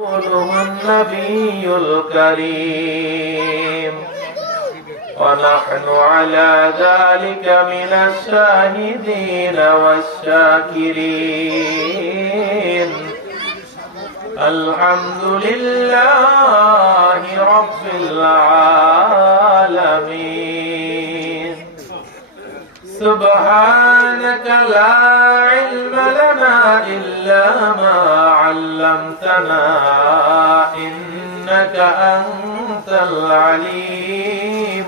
النبي الكريم ونحن على ذلك من الشاهدين والشاكرين الحمد لله رب العالمين سبحانك لا علم لنا إلا ما علمتنا إنك أنت العليم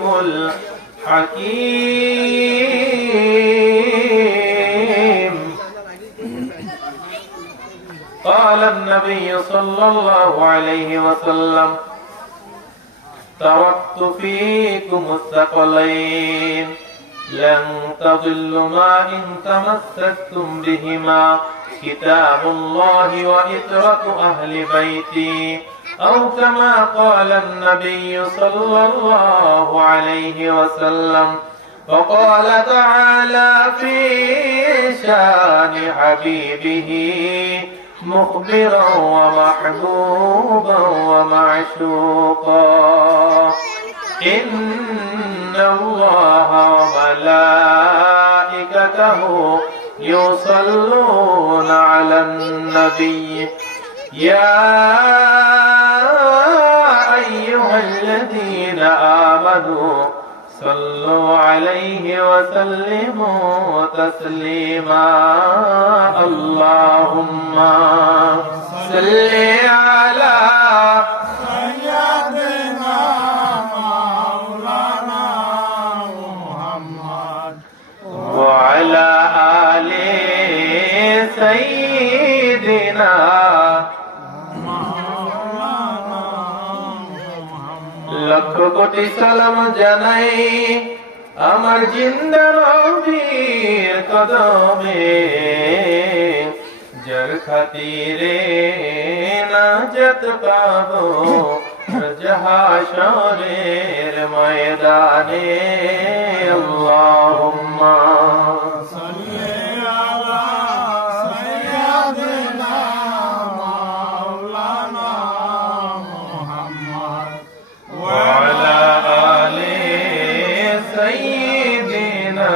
الحكيم قال النبي صلى الله عليه وسلم تركت فيكم الثقلين لن تضلوا ما إن تمسكتم بهما كتاب الله وإترة أهل بيتي أو كما قال النبي صلى الله عليه وسلم وقال تعالى في شان حبيبه مخبرا ومحبوبا ومعشوقا إن الله وملائكته يصلون على النبي يا أيها الذين آمنوا صلوا عليه وسلموا تسليما اللهم صل على سيدنا مولانا محمد وعلى آل سيدنا লক্ষ কোটি সালাম জানাই আমার জিন্দা নবীর কদমে যার খাতিরে নাজাত পাবো হাশরের ময়দানে আল্লাহুম্মা সাল্লি আলা সাইয়্যিদিনা মাওলানা মুহাম্মদ وعلى آل سيدنا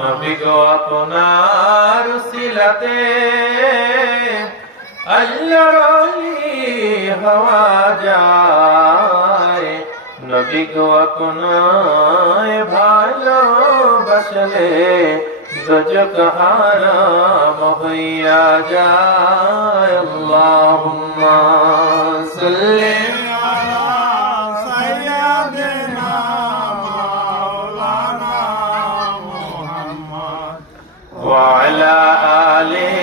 নবী গো আপনার উসিলাতে আল্লাহর ওলি হওয়া যায় নবী গো আপনায় ভালোবাসলে গজব হারাম হইয়া যায় আল্লাহুম্মা সাল্লি আলা সাইয়্যিদিনা মাওলানা মুহাম্মদ ওয়া আলা আলি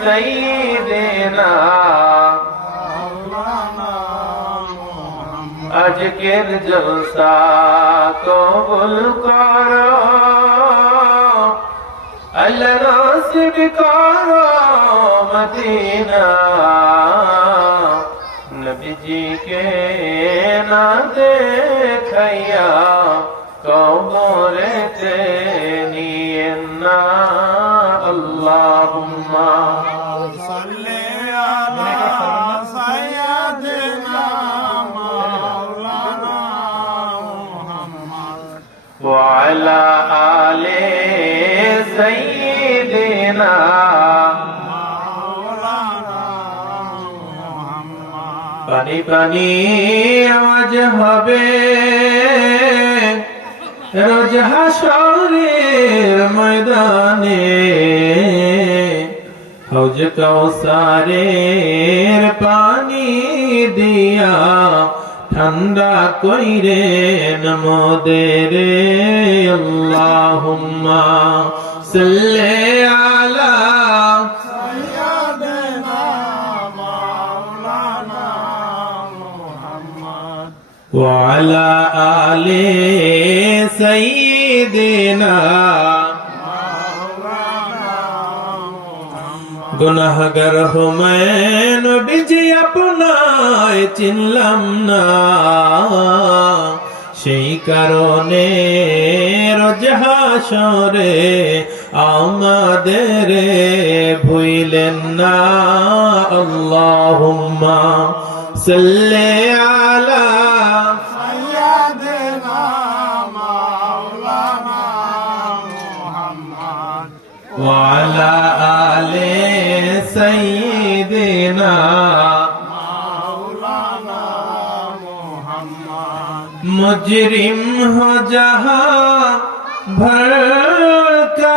সাইয়্যিদিনা মাওলানা মুহাম্মদ আজকের জলসা কবুল করো আল্লাহ নসিব করো মদিনা নবীজিকে না দেখাইয়া কবরেতে নিয়েন না আল্লাহুম্মা সাল্লি আলা সাইয়্যিদিনা মাওলানা মুহাম্মদ ওয়া আলা আলি سيدنا পানি পানি আওয়াজ হবে রোজ হাশরের ময়দানে হৌজ কাউসারের পানি দিয়া ঠান্ডা কইরেন মোদের আল্লাহুম্মা সাল্লি আলা সাইয়্যিদিনা মাওলানা মুহাম্মদ ওয়া আলা আলি সাইয়্যিদিনা মাওলানা মুহাম্মদ গুনাহগার হুমায়ুন নবীজি আপনায় চিনলাম না সেই কারণে রোজ হাশরে আমাদের ভুইলেন না আল্লাহুম্মা সাল্লি আলা সাইয়্যিদিনা মাওলানা মুহাম্মদ ওয়া আলা আলি সাইয়্যিদিনা মাওলানা মুহাম্মদ मुजरिम हो जहां भर का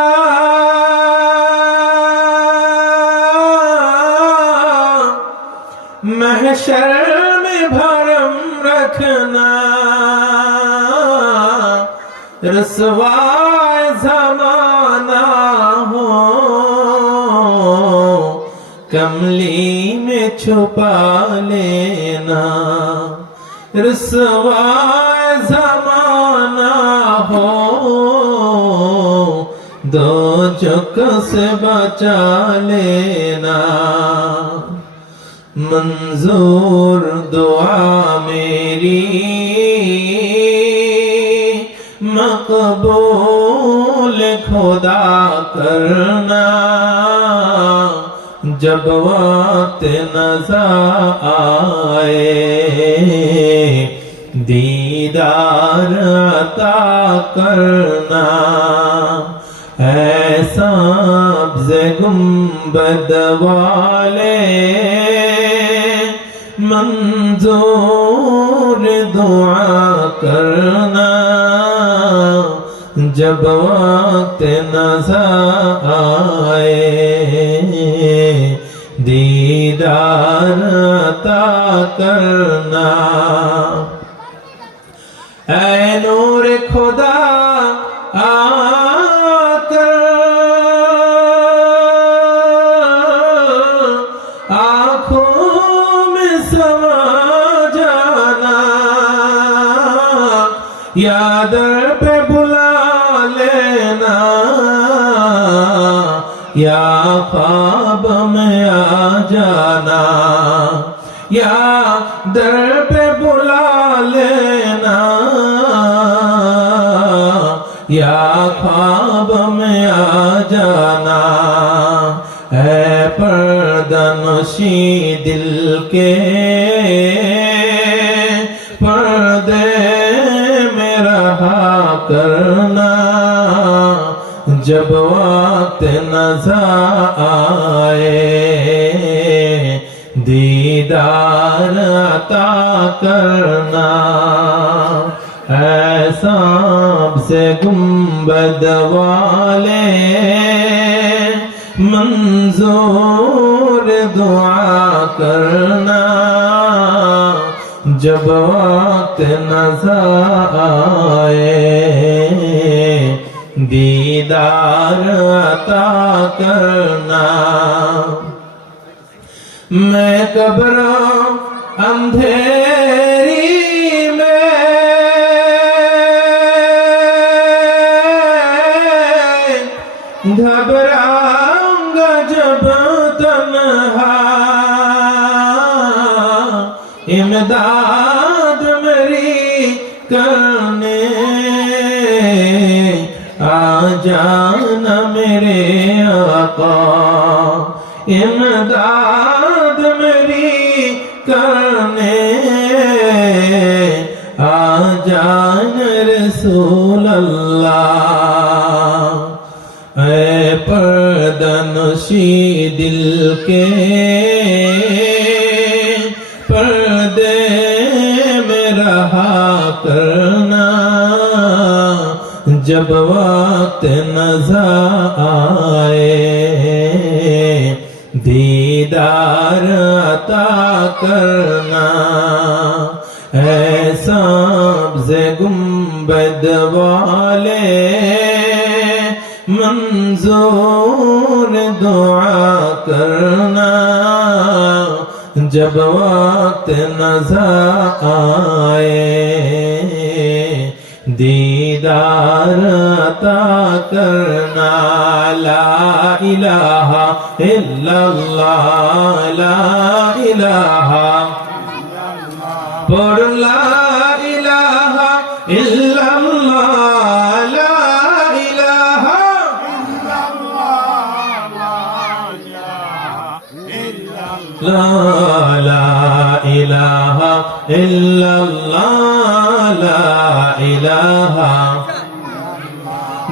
महशर में भरम रखना रसवाए ज़माना हो कमली में छुपा लेना रसवाए ज़माना हो दो चुक से बचा लेना मंजूर दुआ मेरी मकबूल खुदा करना जब वक्त नज़र आए दीदार अता करना ऐसा सब्ज़ गुंबद वाले मंजूर दुआ करना जब वक्त नज़र आए दीदार अता करना ऐ नूर खुदा आकर आँखों में समा जाना या दर पे बुला लेना या ख्वाब में आ जाना या दर पे बुला लेना या ख्वाब में आ जाना है पर्दनशी दिल के पर्दे में रहा करना जब वक्त नज़र आए दीदार अता करना ऐसा से गुंबद वाले मंजूर दुआ करना जब वक्त नज़र आए दीदार अता करना मैं कब्र अंधेरी में घबराऊंगा जब तन्हा इमदाद मेरी करने आ जाना मेरे आका इमदाद मेरी करने आ जान रसूल अल्लाह ऐ पर्दनशी दिल के पर्दे में रहा करना जब वक्त नज़र आए दीदार अता करना ऐसा सब्ज़ गुंबद वाले मंजूर दुआ करना जब वक्त नज़र आए दीदार अता करना ला इलाहा इल्लल्लाह ला इलाहा पर ला इलाहा इल्लल्लाह ला इलाहा লা ইলাহা ইল্লাল্লাহ লা ইলাহা।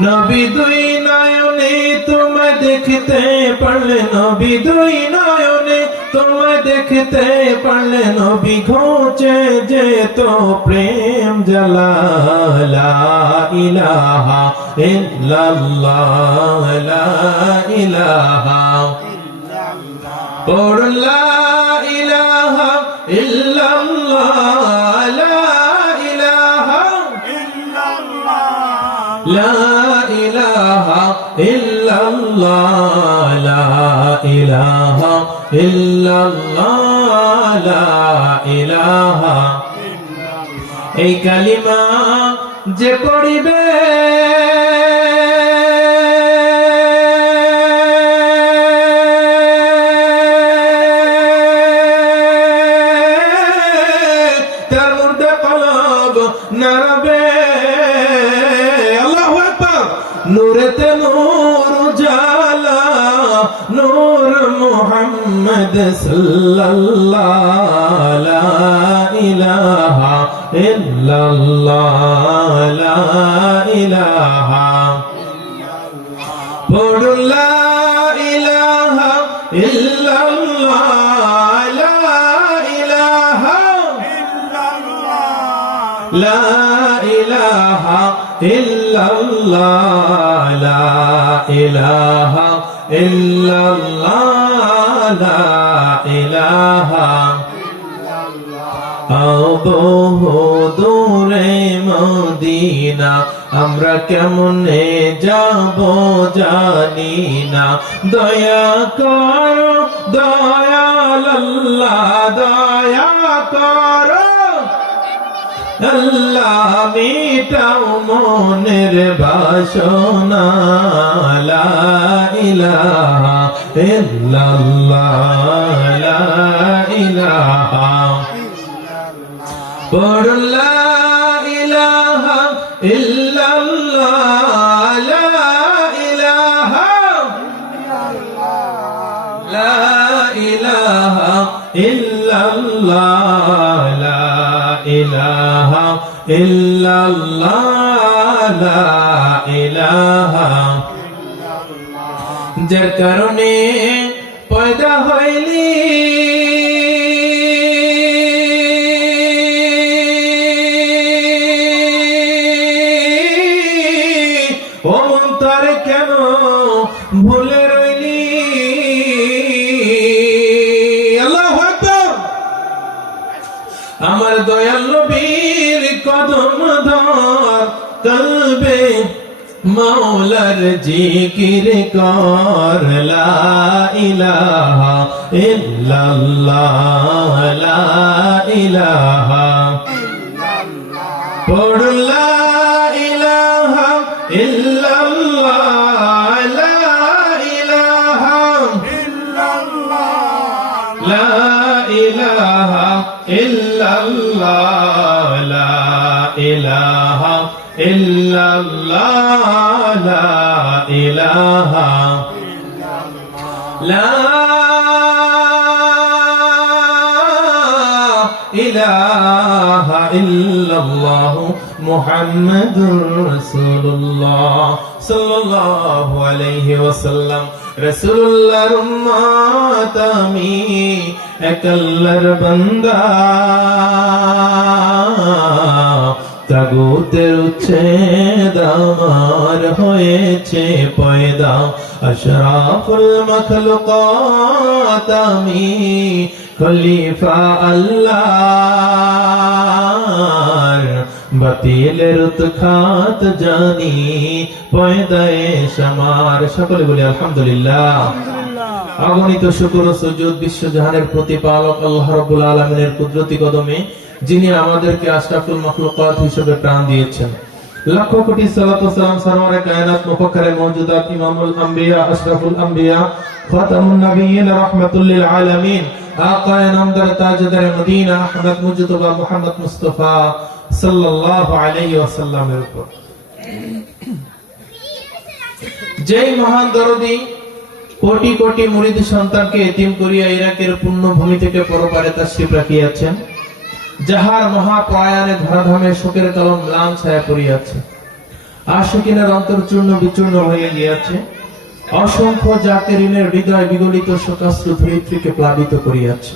নবী দুই নয়নে তোমায় দেখতে পারলে, নবী দুই নয়নে তোমায় দেখতে পারলে, নবী ঘোচে যেত প্রেম জ্বালা। লা ইলাহা ইল্লাল্লাহ লা ইলাহা। পড় লা ইলাহা ইল্লাল্লাহ লা ইলাহা লা ইলাহা ইল্লাল্লাহ লা ইলাহা ইল্লাল্লাহ লা ইলাহা। এই কালিমা যে পড়িবে তার মুর্দা কলব নাড়াবে। আল্লাহু আকবার। নূরেতে নূর উজালা, নূর মুহাম্মদ সাল্লাল্লাহ লা ইলাহা ইল্লাল্লাহ লা ইলাহা। পড় লা ইলাহা ইল্লাল্লাহ লা ইলাহা লা ইলাহা ইল্লাল্লাহ লা ইলাহা ইল্লাল্লাহ লা ইলাহা। বহু দূরে মদিনা আমরা কেমনে যাব জানি না। দয়া করো দয়াল আল্লাহ, দয়া করো আল্লাহ, মিটাও মনের বাসনা। লা ইলাহা ইল্লাল্লাহ লা ইলাহা। পড় লা ইলাহা ইল্লাল্লাহ লা ইলাহা লা ইলাহা ইল্লাল্লাহ লা ইলাহা ইল্লাল্লাহ লা ইলাহা। যার কারণে পয়দা হইলি ও মন তার কেন ভুলে রইলি। আল্লাহু আকবার। আমার দয়াল নবীর কদম ধর, কলবে মাওলার জিকির কর। লা ইলাহা ইল্লাল্লাহ লা ইলাহা। পড় লা ইলাহা ইল্লাল্লাহ লা ইলাহা লা ইলাহা ইল্লাল্লাহ লা ইলাহা ইল্লাল্লাহ লা ইলাহা। লা ইলাহা ইল্লাল্লাহ মুহাম্মাদুর রাসূলুল্লাহ সাল্লাল্লাহু আলাইহি ওয়াসাল্লাম। রাসূলুল্লাহর উম্মত আমি, এক আল্লাহর বান্দা। তাগুতের উচ্ছেদ আমার হয়েছে পয়দা। আশরাফুল মাখলুকাত আমি, খলিফা আল্লাহর। বাতিলের উৎখাত জানি, পয়দায়ে শামার। সকলে বলি আলহামদুলিল্লাহ। অগণিত শুকর ও সুজুদ বিশ্বজাহানের প্রতিপালক আল্লাহ রাব্বুল আলামিনের কুদরতি কদমে, যিনি আমাদেরকে আশরাফুল মাখলুকাত হিসেবে প্রাণ দিয়েছেন। লাখ কোটি সালাত ও সালাম সরওয়ারে কায়নাত, মুফাক্কিরে মাওজুদাত, ইমামুল আম্বিয়া, আশরাফুল আম্বিয়া, খাতামুন নবিয়্যিন, রাহমাতুল লিল আলামিন, আকায়ে নামদার তাজদার মদিনা আহমদ মুজতবা মুহাম্মদ মুস্তাফা সাল্লাল্লাহু আলাইহি ওয়াসাল্লামের উপর। যেই মহান দরদি কোটি কোটি মুরিদ সন্তানকে এতিম করিয়া ইরাকের পুণ্যভূমি থেকে পরপারে তাশরীফ রাখিয়াছেন, যাহার মহাপ্রয়াণে ধরাধামে শোকের কলম ম্লান ছায়া পড়িয়াছে, আশিকিনের অন্তর চূর্ণ বিচূর্ণ হয়ে গিয়াছে, অসংখ্য জাকেরিনের হৃদয় বিগলিত শোকাশ্রু ধরিত্রীকে প্লাবিত করিয়াছে।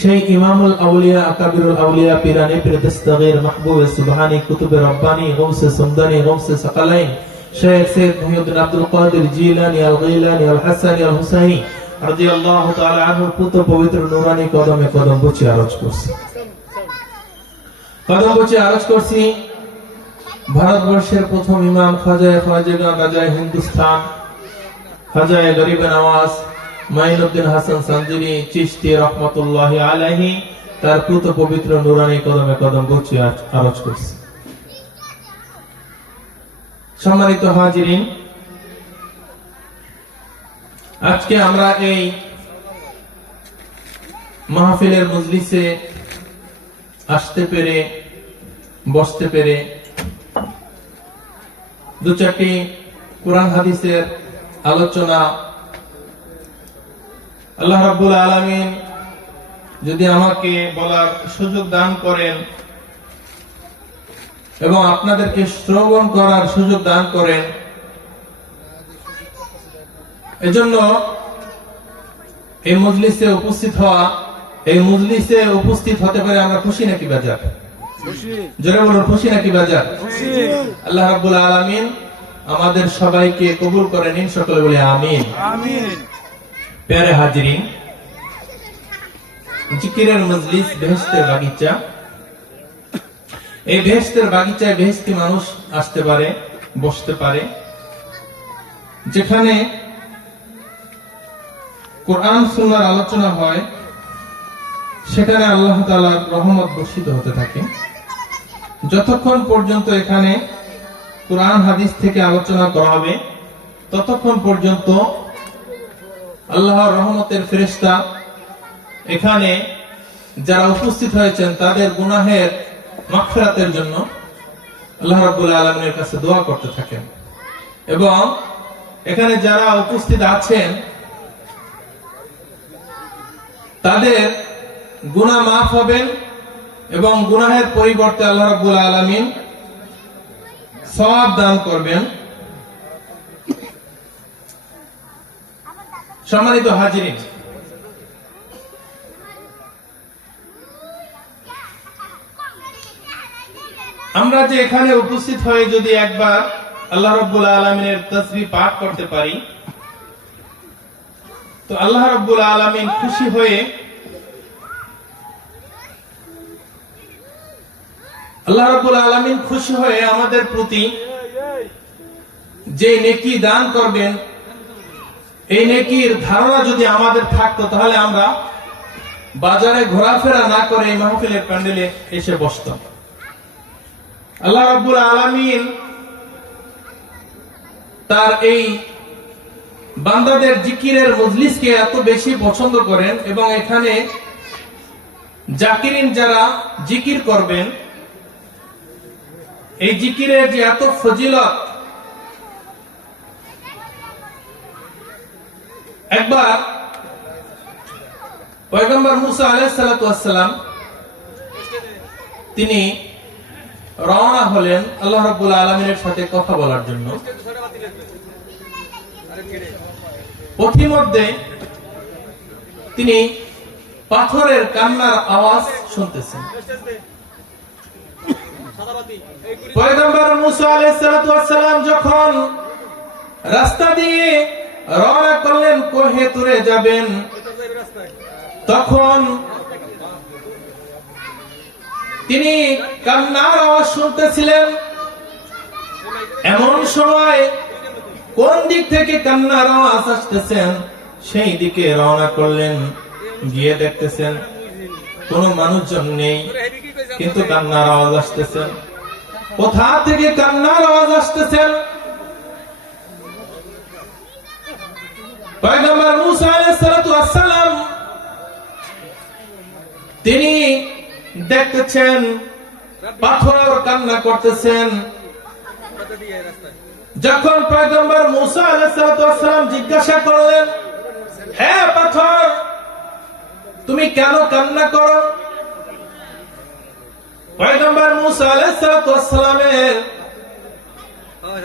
সেই ইমামুল আউলিয়া আকাবিরুল আউলিয়া পিরানি প্রেদস্তগীর মাহবুবে সুবহানি কুতুবে রব্বানি গৌসে সুমদানি গৌসে সাকালাইন শেখ সৈয়দ মুহিউদ্দিন আব্দুল কাদের জিলানী আল গিলানী আল হাসানী আল হুসাইনি রাদিয়াল্লাহু তাআলা আনহুর পুত্র পবিত্র নূরানী কদমে কদম বসে আরজ করছি, কদম বসে আরজ করছি। ভারতবর্ষের প্রথম ইমাম খাজায়ে খাওয়াজগান রাজায়ে হিন্দুস্তান খাজায়ে গরিবে নওয়াজ মাইনুদ্দিন হাসান সানজিরি চিশতি রহমাতুল্লাহি আলাইহি তার পুত্র পবিত্র নূরানী কদমে কদম বসে আরজ করছি। সম্মানিত হাজিরিন, আজকে আমরা এই মাহফিলের মজলিসে আসতে পেরে, বসতে পেরে দু চারটি কোরআন হাদিসের আলোচনা আল্লাহ রাব্বুল আলামিন যদি আমাকে বলার সুযোগ দান করেন এবং আপনাদেরকে শ্রবণ করার সুযোগ দান করেন, এজন্য এই মজলিসে উপস্থিত হওয়া, এই মজলিসে উপস্থিত হতে পারে আমরা খুশি নাকি বেজার? জোরে বলুন, খুশি নাকি বেজার? আল্লাহ রাব্বুল আলামিন আমাদের সবাইকে কবুল করে নিন, সকলে বলে আমিন। প্যারে হাজিরিন, জিকিরের মজলিস বেহেশতের বাগিচা। এই বেহেশতের বাগিচায় বেহেশতি মানুষ আসতে পারে, বসতে পারে, যেখানে কোরআন সুন্নাহর আলোচনা হয়, সেখানে আল্লাহ তাআলার রহমত বর্ষিত হতে থাকে। যতক্ষণ পর্যন্ত এখানে কোরআন হাদিস থেকে আলোচনা করা হবে, ততক্ষণ পর্যন্ত আল্লাহর রহমতের ফেরেশতা এখানে যারা উপস্থিত হয়েছেন তাদের গুনাহের মাগফিরাতের জন্য আল্লাহ রাব্বুল আলামিনের কাছে দোয়া করতে থাকেন, এবং এখানে যারা উপস্থিত আছেন তাদের গুনাহ মাফ হবেন এবং গুনাহের পরিবর্তে আল্লাহ রাব্বুল আলামিন সওয়াব দান করবেন। সম্মানিত হাজিরিন, আমরা যে এখানে উপস্থিত হয়ে যদি একবার আল্লাহ রাব্বুল আলামিনের তাসবিহ পাঠ করতে পারি, তো আল্লাহ রাব্বুল আলামিন খুশি হয়ে, আল্লাহ রাব্বুল আলামিন খুশি হয়ে আমাদের প্রতি যে নেকি দান করবেন, এই নেকির ধারণা যদি আমাদের থাকতো, তাহলে আমরা বাজারে ঘোরাফেরা না করে এই মাহফিলের প্যান্ডেলে এসে বসতাম। আল্লাহ রাব্বুল আলামিন তার এই বান্দাদের জিকিরের মজলিসকে এত বেশি পছন্দ করেন, এবং এখানে জাকিরিন যারা জিকির করবেন, এই জিকিরের যে এত ফজিলত, একবার পয়গম্বর মুসা আলাইহিস সালাতু ওয়াস সালাম তিনি রওনা হলেন আল্লাহ রাব্বুল আলামিনের সাথে কথা বলার জন্য। পথিমধ্যে তিনি পাথরের কান্নার আওয়াজ শুনতেছেন। পয়গম্বর মুসা আলাইহিস সালাতু ওয়াস সালাম যখন রাস্তা দিয়ে রওনা করলেন, কোহে তুরে যাবেন, তখন তিনি কান্নার আওয়াজ শুনতেছিলেন। এমন সময় কোন দিক থেকে কান্নার আওয়াজ আসতেছেন সেই দিকে রওনা করলেন, গিয়ে দেখতেছেন কোনো মানুষজন নেই, কিন্তু কান্নার আওয়াজ আসতেছেন। কোথা থেকে কান্নার আওয়াজ আসতেছেন? পয়গম্বর মুসা আলাইহিস সালাতু ওয়াস সালাম তিনি দেখতেছেন পাথর কান্না করতেছেন। যখন পয়গম্বর মুসা আলাইহিস সালাতু ওয়াস সালাম জিজ্ঞাসা করলেন তুমি কেন কান্না করো? পয়গম্বর মুসা আলাইহিস সালামের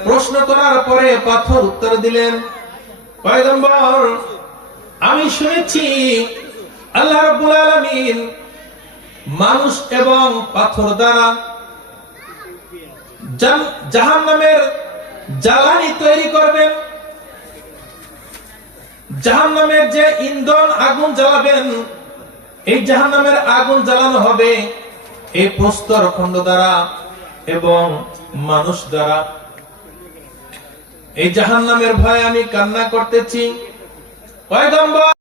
প্রশ্ন করার পরে পাথর উত্তর দিলেন, পয়গম্বর আমি শুনেছি আল্লাহ রাব্বুল আলামিন মানুষ এবং পাথর দ্বারা জাহান্নামের জ্বালানি তৈরি করবেন। জাহান্নামের যে ইন্ধন আগুন জ্বালাবেন, এই জাহান্নামের আগুন জ্বালানো হবে এই প্রস্তর খণ্ড দ্বারা এবং মানুষ দ্বারা। এই জাহান্নামের ভয়ে আমি কান্না করতেছি। পয়গম্বর